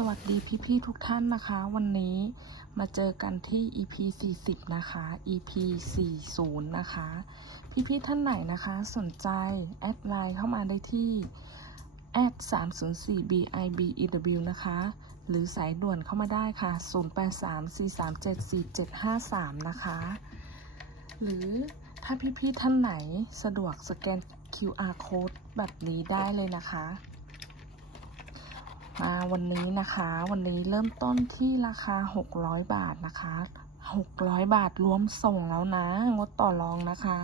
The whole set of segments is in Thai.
สวัสดีพี่ ๆ ทุกท่านนะคะ วันนี้มาเจอกันที่ EP 40 นะคะ EP 40 นะคะ พี่ๆท่านไหนนะคะสนใจ แอดไลน์เข้ามาได้ที่แอด304 bibew นะคะ หรือสายด่วนเข้ามาได้ค่ะ 0834374753 นะคะ หรือถ้าพี่ ๆ ท่านไหนสะดวกสแกน QR code แบบนี้ได้เลยนะคะ มาวันนี้นะคะ วันนี้เริ่มต้นที่ราคา 600 บาทนะคะ 600 บาทรวมส่งแล้วนะ งดต่อรองนะคะ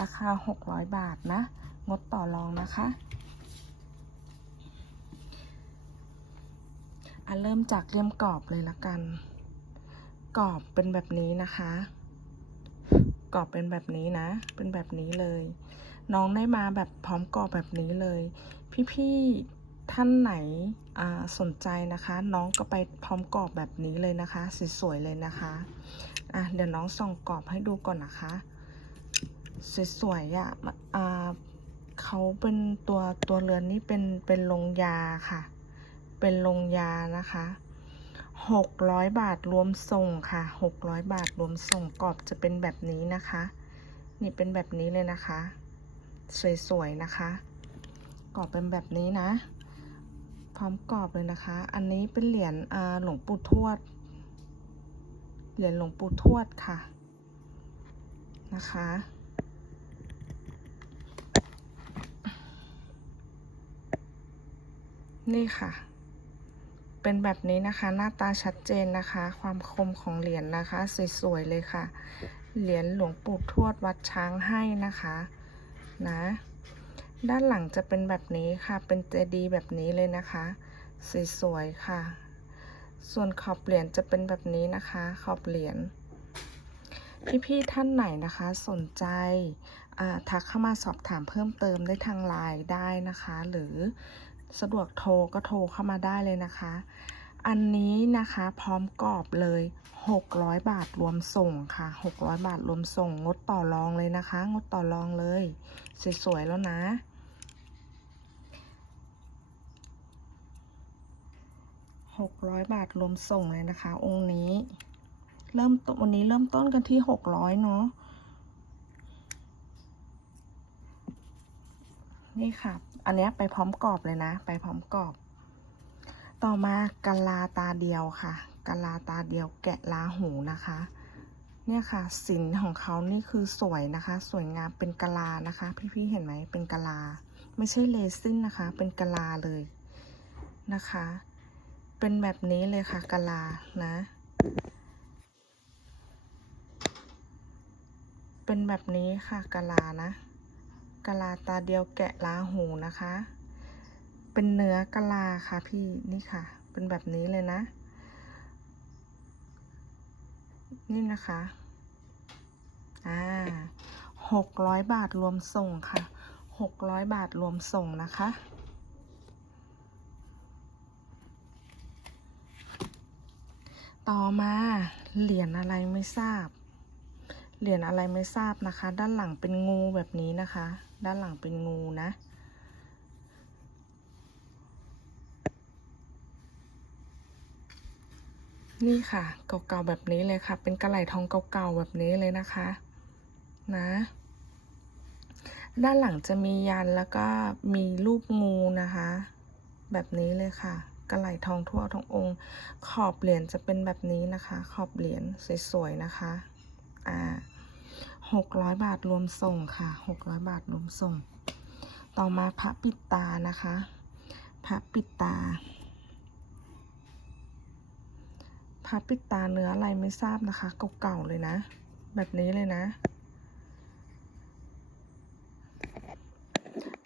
ราคา 600 บาทนะ งดต่อรองนะคะอะเริ่มจากเลี่ยมกรอบเลยละกัน กรอบเป็นแบบนี้นะคะกรอบเป็นแบบนี้นะ เป็นแบบนี้เลย น้องได้มาแบบพร้อมกรอบแบบนี้เลย พี่ๆ ท่านไหนสนใจนะคะ น้องก็ไปพร้อมกรอบแบบนี้เลยนะคะสวยๆเลยนะคะอะเดี๋ยวน้องส่องกรอบให้ดูก่อนนะคะสวยๆอะอ่าเขาเป็นตัวตัวเรือนนี่เป็นเป็นลงยาค่ะ เป็นลงยานะคะหกร้อยบาทรวมส่งค่ะหกร้อยบาทรวมส่งกรอบจะเป็นแบบนี้นะคะ นี่เป็นแบบนี้เลยนะคะ สวยๆนะคะกรอบเป็นแบบนี้นะ ร้อมกรอบเลยนะคะ อันนี้เป็นเหรียญหลวงปู่ทวด เหรียญหลวงปู่ทวดค่ะ นะคะ นี่ค่ะ เป็นแบบนี้นะคะ หน้าตาชัดเจนนะคะ ความคมของเหรียญนะคะ สวยๆเลยค่ะ เหรียญหลวงปู่ทวดวัดช้างให้นะคะ นะ ด้านหลังจะเป็นแบบนี้ค่ะ เป็นเจดีย์แบบนี้เลยนะคะ สวยๆค่ะ ส่วนขอบเหรียญจะเป็นแบบนี้นะคะ ขอบเหรียญพี่ๆท่านไหนนะคะ สนใจทักเข้ามาสอบถามเพิ่มเติมได้ทางไลน์ได้นะคะ หรือสะดวกโทรก็โทรเข้ามาได้เลยนะคะ อันนี้นะคะพร้อมกรอบเลย 600 บาทรวมส่งค่ะ 600 บาทรวมส่ง งดต่อรองเลยนะคะ งดต่อรองเลย สวยๆแล้วนะ 600 บาทรวมส่งเลยนะคะ องค์นี้ เริ่มต้นวันนี้เริ่มต้นกันที่ 600 เนาะนี่ค่ะ อันนี้ไปพร้อมกรอบเลยนะ ไปพร้อมกรอบ ต่อมากะลาตาเดียวค่ะกะลาตาเดียวแกะลาหูนะคะ เนี่ยค่ะสินของเขานี่คือสวยนะคะ สวยงามเป็นกะลานะคะ พี่ๆเห็นไหมเป็นกะลา ไม่ใช่เลซินนะคะ เป็นกะลาเลยนะคะ เป็นแบบนี้เลยค่ะกะลานะ เป็นแบบนี้ค่ะกะลานะกะลาตาเดียวแกะลาหูนะคะ เป็นเนื้อกะลาค่ะพี่นี่ค่ะ เป็นแบบนี้เลยนะ นี่นะคะอ่าหกร้อยบาทรวมส่งค่ะหกร้อยบาทรวมส่งนะคะ ต่อมาเหรียญอะไรไม่ทราบ เหรียญอะไรไม่ทราบนะคะ ด้านหลังเป็นงูแบบนี้นะคะ ด้านหลังเป็นงูนะ นี่ค่ะ เก่าๆแบบนี้เลยค่ะ เป็นกระไหลทองเก่าๆแบบนี้เลยนะคะ นะ ด้านหลังจะมียันแล้วก็มีรูปงูนะคะ แบบนี้เลยค่ะ กระไหลทองทั่วทั้งองค์ ขอบเหรียญจะเป็นแบบนี้นะคะ ขอบเหรียญสวยๆนะคะ อ่าหกร้อยบาทรวมส่งค่ะหกร้อยบาทรวมส่ง ต่อมาพระปิดตานะคะ พระปิดตาพระปิดตาเนื้ออะไรไม่ทราบนะคะ เก่าๆเลยนะ แบบนี้เลยนะ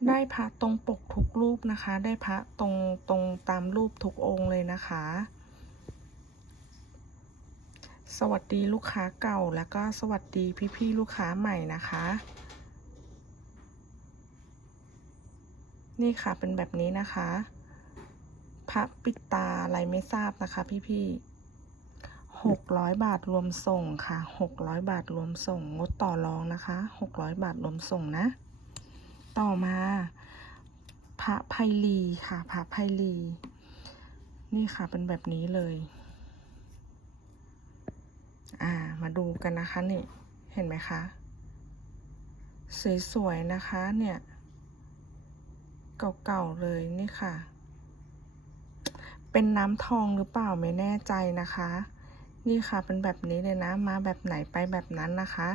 ได้พระตรงปกทุกรูปนะคะ ได้พระตรงตรงตามรูปทุกองค์เลยนะคะ สวัสดีลูกค้าเก่าแล้วก็สวัสดีพี่ๆลูกค้าใหม่นะคะ นี่ค่ะเป็นแบบนี้นะคะ พระปิดตาอะไรไม่ทราบนะคะ พี่ๆหกร้อยบาทรวมส่งค่ะหกร้อยบาทรวมส่งงดต่อรองนะคะหกร้อยบาทรวมส่งนะ ต่อมาพระไพลีค่ะพระไพลีนี่ค่ะเป็นแบบนี้เลย อ่ามาดูกันนะคะนี่เห็นไหมคะสวยๆนะคะเนี่ยเก่าๆเลยนี่ค่ะ เป็นน้ำทองหรือเปล่าไม่แน่ใจนะคะ นี่ค่ะเป็นแบบนี้เลยนะ มาแบบไหนไปแบบนั้นนะคะ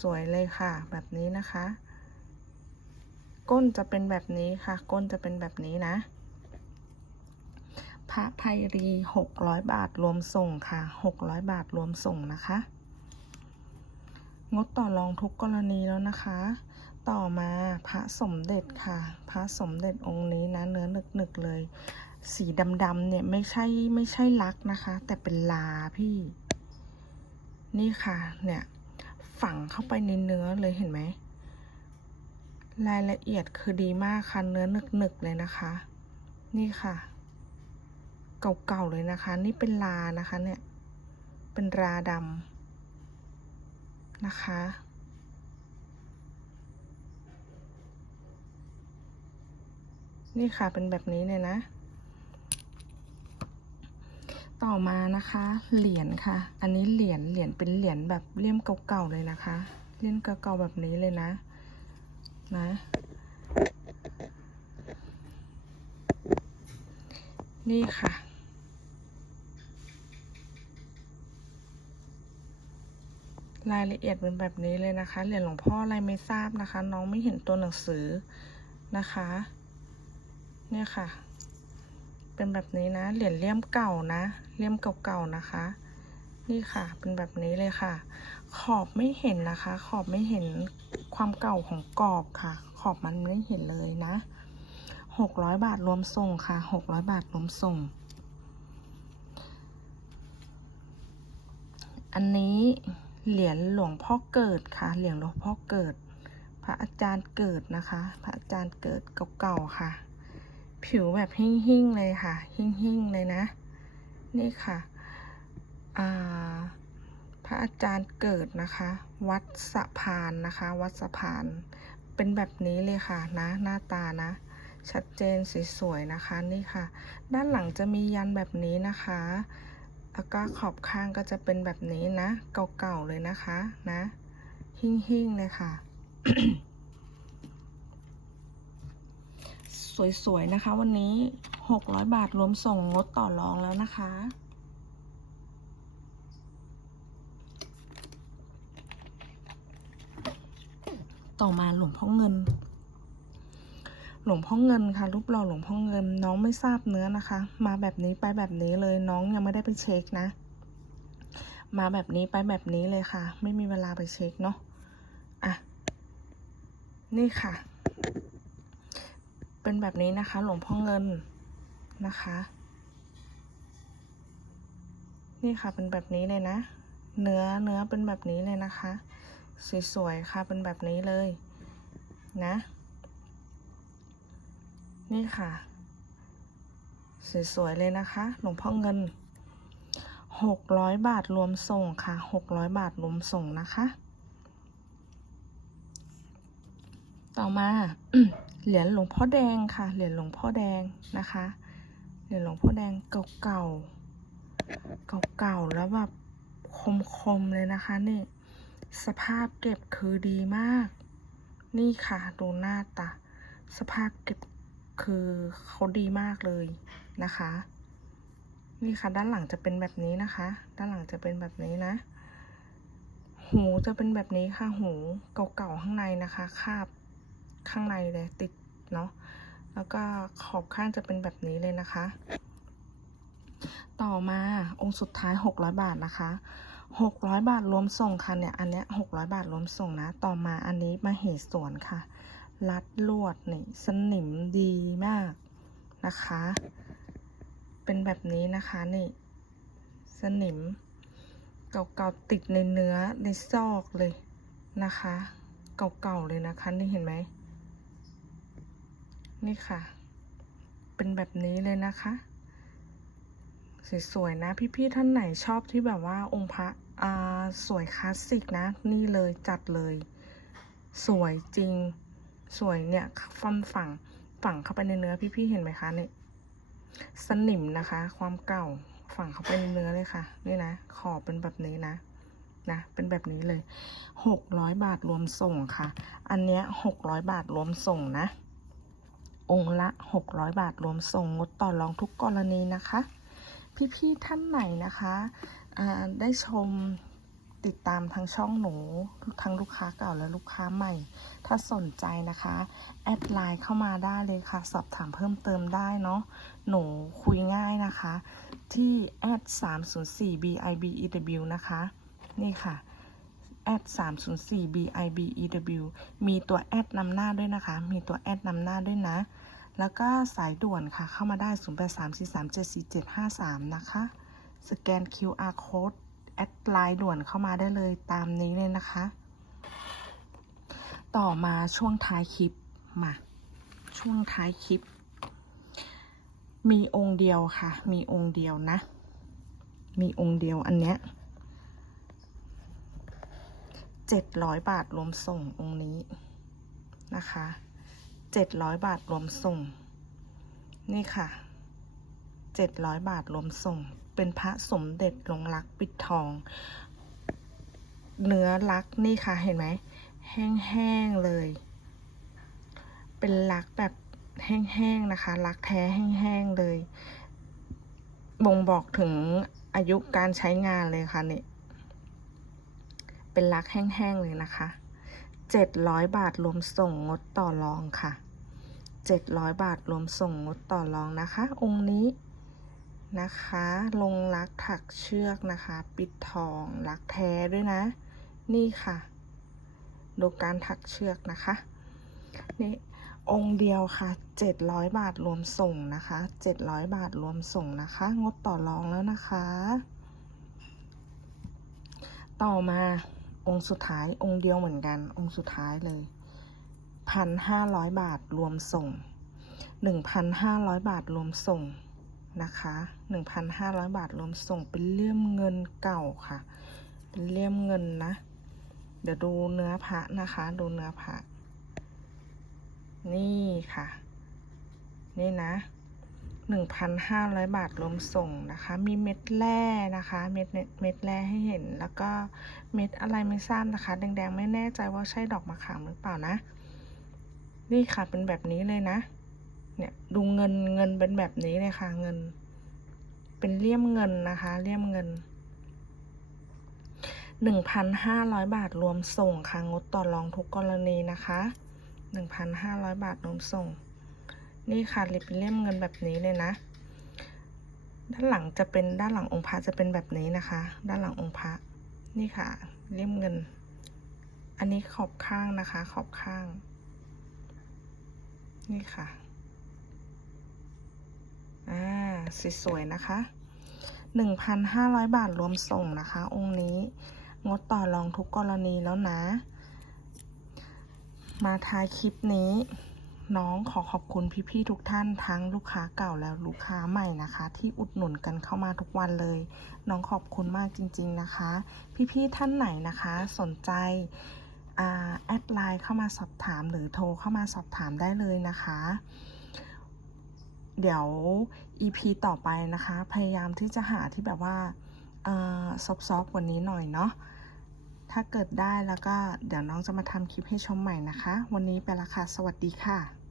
สวยๆเลยค่ะ แบบนี้นะคะ ก้นจะเป็นแบบนี้ค่ะ ก้นจะเป็นแบบนี้นะพระไพรีหกร้อยบาทรวมส่งค่ะหกร้อยบาทรวมส่งนะคะ งดต่อรองทุกกรณีแล้วนะคะ ต่อมาพระสมเด็จค่ะ พระสมเด็จองค์นี้นะ เนื้อหนึกๆเลย สีดำๆเนี่ยไม่ใช่ไม่ใช่ลักนะคะ แต่เป็นลาพี่ นี่ค่ะเนี่ยฝังเข้าไปในเนื้อเลยเห็นไหม รายละเอียดคือดีมากค่ะเนื้อหนึกๆเลยนะคะ นี่ค่ะ เก่าๆเลยนะคะ นี่เป็นลานะคะเนี่ย เป็นราดำนะคะ นี่ค่ะเป็นแบบนี้เลยนะ ต่อมานะคะ เหรียญค่ะ อันนี้เหรียญเหรียญเป็นเหรียญแบบเลี่ยมเก่าๆเลยนะคะ เลี่ยมเก่าๆแบบนี้เลยนะ นะนี่ค่ะ รายละเอียดเป็นแบบนี้เลยนะคะ เหรียญหลวงพ่ออะไรไม่ทราบนะคะ น้องไม่เห็นตัวหนังสือนะคะ เนี่ยค่ะ เป็นแบบนี้นะ เหรียญเลี่ยมเก่านะ เลี่ยมเก่าๆนะคะ นี่ค่ะ เป็นแบบนี้เลยค่ะ ขอบไม่เห็นนะคะ ขอบไม่เห็น ความเก่าของกรอบค่ะ ขอบมันไม่เห็นเลยนะหกร้อยบาทรวมส่งค่ะหกร้อยบาทรวมส่ง อันนี้เหรียญหลวงพ่อเกิดค่ะ เหรียญหลวงพ่อเกิด พระอาจารย์เกิดนะคะ พระอาจารย์เกิดเก่าๆค่ะ ผิวแบบหิ่งๆเลยค่ะ หิ่งๆเลยนะ นี่ค่ะ อ่า พระอาจารย์เกิดนะคะ วัดสะพานนะคะ วัดสะพานเป็นแบบนี้เลยค่ะนะหน้าตานะ ชัดเจนสวยๆนะคะนี่ค่ะ ด้านหลังจะมียันแบบนี้นะคะแล้วก็ขอบข้างก็จะเป็นแบบนี้นะ เก่าๆเลยนะคะนะ หิ่งๆเลยค่ะ สวยๆนะคะ วันนี้ 600 บาทรวมส่งงดต่อรองแล้วนะคะ ต่อมาหลวงพ่อเงิน หลวงพ่อเงินค่ะ รูปหล่อหลวงพ่อเงิน น้องไม่ทราบเนื้อนะคะ มาแบบนี้ไปแบบนี้เลยน้องยังไม่ได้ไปเช็คนะ มาแบบนี้ไปแบบนี้เลยค่ะ ไม่มีเวลาไปเช็คเนาะอะนี่ค่ะ เป็นแบบนี้นะคะ หลวงพ่อเงินนะคะ นี่ค่ะเป็นแบบนี้เลยนะ เนื้อเนื้อเป็นแบบนี้เลยนะคะ สวยๆค่ะเป็นแบบนี้เลยนะ นี่ค่ะ สวยๆเลยนะคะ หลวงพ่อเงินหกร้อยบาทรวมส่งค่ะหกร้อยบาทรวมส่งนะคะ ต่อมาเหรียญหลวงพ่อแดงค่ะ เหรียญหลวงพ่อแดงนะคะ เหรียญหลวงพ่อแดงเก่าๆ เก่าๆ แล้วแบบคมๆ เลยนะคะนี่ สภาพเก็บคือดีมาก นี่ค่ะดูหน้าตา สภาพเก็บคือเขาดีมากเลยนะคะ นี่ค่ะด้านหลังจะเป็นแบบนี้นะคะ ด้านหลังจะเป็นแบบนี้นะ หูจะเป็นแบบนี้ค่ะ หูเก่าๆข้างในนะคะ คาบข้างในเลยติดเนาะ แล้วก็ขอบข้างจะเป็นแบบนี้เลยนะคะ ต่อมาองค์สุดท้าย 600 บาทนะคะ 600 บาทรวมส่งค่ะเนี่ย อันเนี้ย600 บาทรวมส่งนะ ต่อมาอันนี้มาเหตุสวนค่ะ รัดลวดนี่สนิมดีมากนะคะ เป็นแบบนี้นะคะนี่ สนิมเก่าๆติดในเนื้อในซอกเลยนะคะ เก่าๆเลยนะคะนี่เห็นไหมนี่ค่ะ เป็นแบบนี้เลยนะคะ สวยๆนะ พี่ๆท่านไหนชอบที่แบบว่าองค์พระสวยคลาสสิกนะ นี่เลยจัดเลย สวยจริง สวยเนี่ยฟันฝั่งฝั่งเข้าไปในเนื้อพี่ๆเห็นไหมคะเนี่ยสนิมนะคะ ความเก่าฝังเข้าไปในเนื้อเลยค่ะ นี่นะ ขอบเป็นแบบนี้นะนะเป็นแบบนี้เลยหกร้อยบาทรวมส่งค่ะ อันเนี้ยหกร้อยบาทรวมส่งนะ องค์ละหกร้อยบาทรวมส่งงดต่อรองทุกกรณีนะคะ พี่ๆท่านไหนนะคะได้ชมติดตามทางช่องหนูทั้งลูกค้าเก่าและลูกค้าใหม่ ถ้าสนใจนะคะ แอดไลน์เข้ามาได้เลยค่ะ สอบถามเพิ่มเติมได้เนาะหนูคุยง่ายนะคะ ที่แอด304 bibew นะคะ นี่ค่ะแอด304 bibew มีตัวแอดนำหน้าด้วยนะคะ มีตัวแอดนำหน้าด้วยนะ แล้วก็สายด่วนค่ะเข้ามาได้ 0834374753 นะคะ สแกน QR code แอดไลน์ด่วนเข้ามาได้เลยตามนี้เลยนะคะ ต่อมาช่วงท้ายคลิปมาช่วงท้ายคลิป มีองค์เดียวค่ะ มีองค์เดียวนะ มีองค์เดียวอันเนี้ยเจ็ดร้อยบาทรวมส่งองค์นี้นะคะ เจ็ดร้อยบาทรวมส่ง นี่ค่ะเจ็ดร้อยบาทรวมส่ง เป็นพระสมเด็จลงรักปิดทอง เนื้อรักนี่ค่ะเห็นไหม แห้งๆเลย เป็นรักแบบแห้งๆนะคะรักแท้แห้งๆเลย บ่งบอกถึงอายุการใช้งานเลยค่ะนี่ เป็นรักแห้งๆเลยนะคะเจ็ดร้อยบาทรวมส่งงดต่อรองค่ะ เจ็ดร้อยบาทรวมส่งงดต่อรองนะคะ องค์นี้นะคะ ลงรักถักเชือกนะคะ ปิดทองรักแท้ด้วยนะ นี่ค่ะ ดูการถักเชือกนะคะ นี่องค์เดียวค่ะ 700 บาทรวมส่งนะคะ 700 บาทรวมส่งนะคะ งดต่อรองแล้วนะคะ ต่อมาองค์สุดท้ายองค์เดียวเหมือนกัน องค์สุดท้ายเลย 1,500 บาทรวมส่ง 1,500 บาทรวมส่งนะคะ 1,500 บาทรวมส่งเป็นเลี่ยมเงินเก่าค่ะ เป็นเลี่ยมเงินนะ เดี๋ยวดูเนื้อพระนะคะ ดูเนื้อพระ นี่ค่ะ นี่นะ1,500 บาทรวมส่งนะคะ มีเม็ดแร่นะคะ เม็ดเม็ดเม็ดแร่ให้เห็น แล้วก็เม็ดอะไรไม่ทราบนะคะ แดงๆ ไม่แน่ใจว่าใช่ดอกมะขามหรือเปล่านะ นี่ค่ะเป็นแบบนี้เลยนะ เนี่ยดูเงินเงินเป็นแบบนี้เลยค่ะเงิน เป็นเลี่ยมเงินนะคะ เลี่ยมเงิน1,500บาทรวมส่งค่ะงดต่อรองทุกกรณีนะคะ1,500บาทรวมส่ง นี่ค่ะเป็นเลี่ยมเงินแบบนี้เลยนะ ด้านหลังจะเป็นด้านหลังองค์พระจะเป็นแบบนี้นะคะ ด้านหลังองค์พระนี่ค่ะเลี่ยมเงิน อันนี้ขอบข้างนะคะ ขอบข้าง นี่ค่ะ อ่า สวยๆ นะคะ 1,500 บาทรวมส่งนะคะ องค์นี้ งดต่อรองทุกกรณีแล้วนะ มาท้ายคลิปนี้ น้องขอขอบคุณพี่ๆ ทุกท่านทั้งลูกค้าเก่าและลูกค้าใหม่นะคะ ที่อุดหนุนกันเข้ามาทุกวันเลย น้องขอบคุณมากจริง ๆ นะคะ พี่ๆ ท่านไหนนะคะ สนใจ แอดไลน์เข้ามาสอบถามหรือโทรเข้ามาสอบถามได้เลยนะคะ เดี๋ยว EP ต่อไปนะคะ พยายามที่จะหาที่แบบว่าซอฟต์ๆกว่านี้หน่อยเนาะถ้าเกิดได้แล้วก็เดี๋ยวน้องจะมาทำคลิปให้ชมใหม่นะคะ วันนี้ไปละค่ะ สวัสดีค่ะ